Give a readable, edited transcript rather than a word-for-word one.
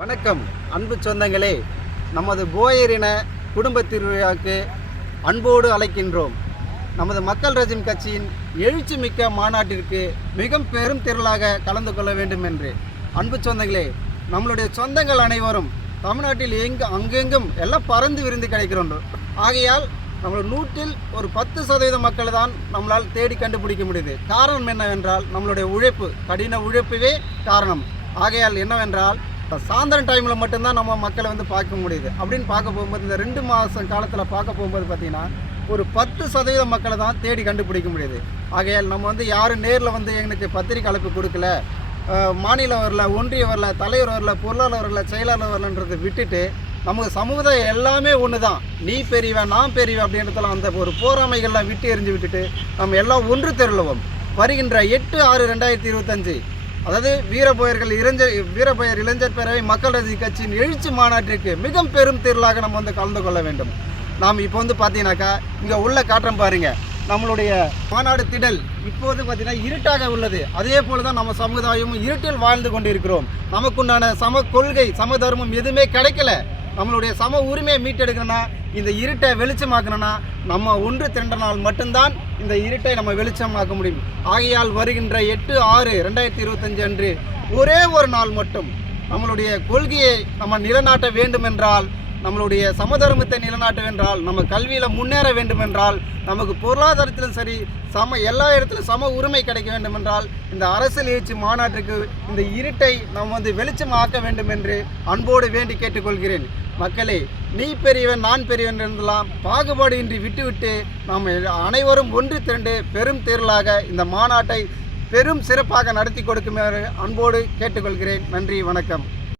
வணக்கம் அன்பு சொந்தங்களே, நமது போயரின குடும்ப திருவிழாவுக்கு அன்போடு அழைக்கின்றோம். நமது மக்கள் ரஜின் கட்சியின் எழுச்சி மிக்க மாநாட்டிற்கு மிக பெரும் திரளாக கலந்து கொள்ள வேண்டும் என்று அன்பு சொந்தங்களே, நம்மளுடைய சொந்தங்கள் அனைவரும் தமிழ்நாட்டில் அங்கெங்கும் எல்லாம் பறந்து விரிந்து கிடைக்கிறோம். ஆகையால் நம்ம 100ல் ஒரு 10% மக்கள் தான் நம்மளால் தேடி கண்டுபிடிக்க முடியுது. காரணம் என்னவென்றால் நம்மளுடைய உழைப்பு, கடின உழைப்புவே காரணம். ஆகையால் என்னவென்றால் சாயந்தரம் டைமில் மட்டும்தான் நம்ம மக்களை பார்க்க முடியுது. அப்படின்னு பார்க்க போகும்போது இந்த 2 மாதம் காலத்தில் பார்க்க போகும்போது பார்த்திங்கன்னா ஒரு 10% மக்களை தான் தேடி கண்டுபிடிக்க முடியுது. ஆகையால் நம்ம யாரும் நேரில் எனக்கு பத்திரிக்கை அழைப்பு கொடுக்கல, மாநிலம் வரல, ஒன்றியம் வரல, தலைவர் வரல, பொருளாளர் வரல, செயலாளர் வரலன்றதை விட்டுட்டு நமக்கு சமுதாயம் எல்லாமே ஒன்று தான். நீ பெரியவன் நான் பெரியவன் அப்படின்றதுலாம் அந்த ஒரு போராமைகள்லாம் விட்டு எறிஞ்சு விட்டுட்டு நம்ம எல்லாம் ஒன்று திரளுவோம். வருகின்ற 8/6/2025 அதாவது வீரபோயர் இளைஞர் பேரவை மக்கள் ரஜினி கட்சியின் எழுச்சி மாநாட்டிற்கு மிக பெரும் திரளாக நம்ம கலந்து கொள்ள வேண்டும். நாம் இப்போ பார்த்தீங்கன்னாக்கா இங்கே உள்ள காட்டுறோம் பாருங்க, நம்மளுடைய மாநாடு திடல் இப்போது பார்த்தீங்கன்னா இருட்டாக உள்ளது. அதே போல தான் நம்ம சமுதாயமும் இருட்டில் வாழ்ந்து கொண்டிருக்கிறோம். நமக்குண்டான சம கொள்கை, சம தர்மம் எதுவுமே கிடைக்கல. நம்மளுடைய சம உரிமையை மீட்டெடுக்கணும்னா, இந்த இருட்டை வெளிச்சமாக்கணும்னா நம்ம ஒன்று திரண்டனால் மட்டும்தான் இந்த இருட்டை நம்ம வெளிச்சமாக்க முடியும். ஆகையால் வருகின்ற 8/6/2025 அன்று ஒரே ஒரு நாள் மட்டும் நம்மளுடைய கொள்கையை நம்ம நிலைநாட்ட வேண்டுமென்றால், நம்மளுடைய சமதர்மத்தை நிலைநாட்ட வேண்டால், நம்ம கல்வியில் முன்னேற வேண்டுமென்றால், நமக்கு பொருளாதாரத்திலும் சரி எல்லா இடத்திலும் சம உரிமை கிடைக்க வேண்டுமென்றால் இந்த அரசியல் எழுச்சி மாநாட்டுக்கு இந்த இருட்டை நம்ம வெளிச்சமாக்க வேண்டும் என்று அன்போடு வேண்டி கேட்டுக்கொள்கிறேன். மக்களே, நீ பெரியவன் நான் பெரியவன் என்றெல்லாம் பாகுபாடு இன்றி விட்டுவிட்டு நாம் அனைவரும் ஒன்று திரண்டு பெரும் திரளாக இந்த மாநாட்டை பெரும் சிறப்பாக நடத்தி கொடுக்குமாறு அன்போடு கேட்டுக்கொள்கிறேன். நன்றி, வணக்கம்.